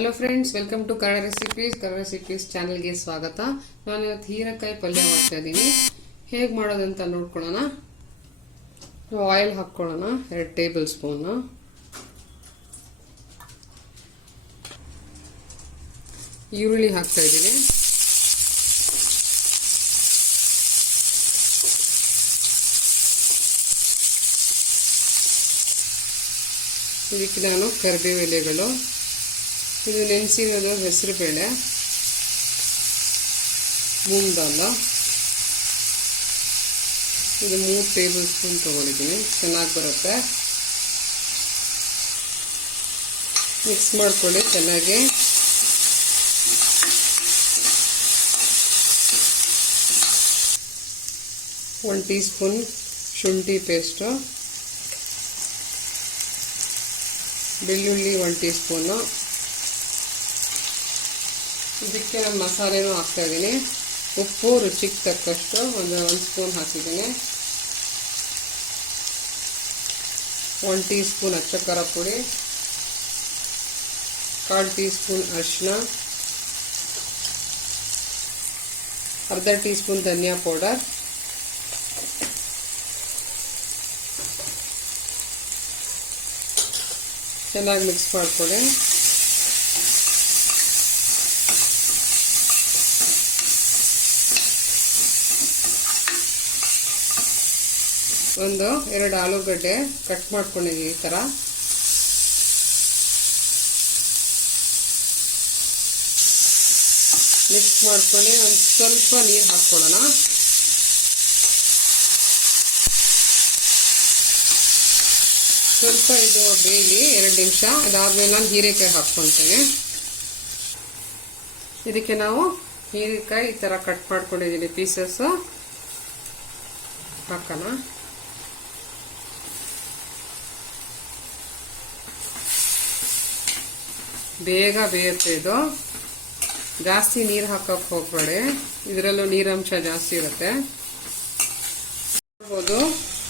Hello friends, welcome to Kannada recipes ಚಾನಲ್ಗೆ ಸ್ವಾಗತ. ನಾನು ಇವತ್ತು ಹೀರೆಕಾಯಿ ಪಲ್ಯ ಮಾಡ್ತಾ ಇದ್ದೀನಿ. ಹೇಗೆ ಮಾಡೋದಂತ ನೋಡ್ಕೊಳ್ಳೋಣ. ಆಯಿಲ್ ಹಾಕ್ಕೊಳ್ಳೋಣ, 2 ಟೇಬಲ್ ಸ್ಪೂನ್. ಈರುಳ್ಳಿ ಹಾಕ್ತಾ ಇದ್ದೀನಿ. ಇದಕ್ಕೆ ನಾನು ಕರಿಬೇವು ಎಲೆಗಳು, ಇದು ನೆನೆಸಿರೋದು ಹೆಸರು ಬೇಳೆ, ಮೂಂಗ್ ದಾಲ್, ಇದು 3 ಟೇಬಲ್ ಸ್ಪೂನ್ ತೊಗೊಂಡಿದ್ದೀನಿ. ಚೆನ್ನಾಗಿ ಬರುತ್ತೆ. ಮಿಕ್ಸ್ ಮಾಡ್ಕೊಳ್ಳಿ ಚೆನ್ನಾಗಿ. ಒಂದು ಟೀ ಸ್ಪೂನ್ ಶುಂಠಿ ಪೇಸ್ಟು, ಬೆಳ್ಳುಳ್ಳಿ 1 ಟೀ ಸ್ಪೂನು. ಇದಕ್ಕೆ ನಾನು ಮಸಾಲೆನೂ ಹಾಕ್ತಾ ಇದ್ದೀನಿ. ಉಪ್ಪು ರುಚಿಗೆ ತಕ್ಕಷ್ಟು ಒಂದು ಸ್ಪೂನ್ ಹಾಕಿದ್ದೀನಿ. 1 ಟೀ ಸ್ಪೂನ್ ಅಚ್ಚ ಖಾರ ಪುಡಿ, 1/4 ಟೀ ಸ್ಪೂನ್ ಅರಿಶಿನ, ಅರ್ಧ ಟೀ ಸ್ಪೂನ್ ಧನಿಯಾ ಪೌಡರ್, ಚೆನ್ನಾಗಿ ಮಿಕ್ಸ್ ಮಾಡ್ಕೊಳ್ಳಿ. ಒಂದು 2 ಆಲೂಗಡ್ಡೆ ಕಟ್ ಮಾಡ್ಕೊಂಡಿದ್ದೀವಿ. ಈ ಥರ ಮಿಕ್ಸ್ ಮಾಡ್ಕೊಳ್ಳಿ. ಒಂದು ಸ್ವಲ್ಪ ನೀರು ಹಾಕ್ಕೊಳ್ಳೋಣ. ಸ್ವಲ್ಪ ಇದು ಬೇಯಲಿ 2 ನಿಮಿಷ. ಅದಾದ್ಮೇಲೆ ನಾನು ಹೀರೆಕಾಯಿ ಹಾಕ್ಕೊಳ್ತೇನೆ. ಇದಕ್ಕೆ ನಾವು ಹೀರೆಕಾಯಿ ಈ ಥರ ಕಟ್ ಮಾಡ್ಕೊಂಡಿದ್ದೀನಿ, ಪೀಸಸ್ ಹಾಕೋಣ. ಬೇಗ ಬೇಯುತ್ತೆ ಇದು. ಜಾಸ್ತಿ ನೀರು ಹಾಕಕ್ಕೆ ಹೋಗ್ಬೇಡಿ, ಇದರಲ್ಲೂ ನೀರಂಶ ಜಾಸ್ತಿ ಇರುತ್ತೆ. ನೋಡ್ಬೋದು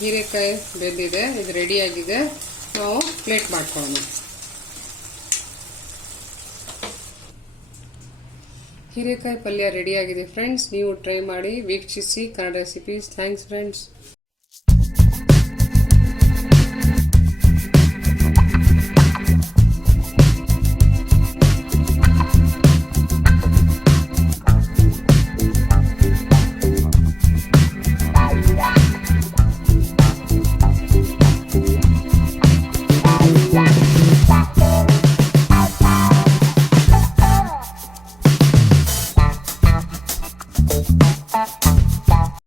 ಹೀರೆಕಾಯಿ ಬೆಂದಿದೆ, ಇದು ರೆಡಿಯಾಗಿದೆ. ನಾವು ಪ್ಲೇಟ್ ಮಾಡ್ಕೊಳ್ಳೋಣ. ಹೀರೆಕಾಯಿ ಪಲ್ಯ ರೆಡಿಯಾಗಿದೆ ಫ್ರೆಂಡ್ಸ್. ನೀವು ಟ್ರೈ ಮಾಡಿ ವೀಕ್ಷಿಸಿ ಕನ್ನಡ ರೆಸಿಪೀಸ್. Thanks friends.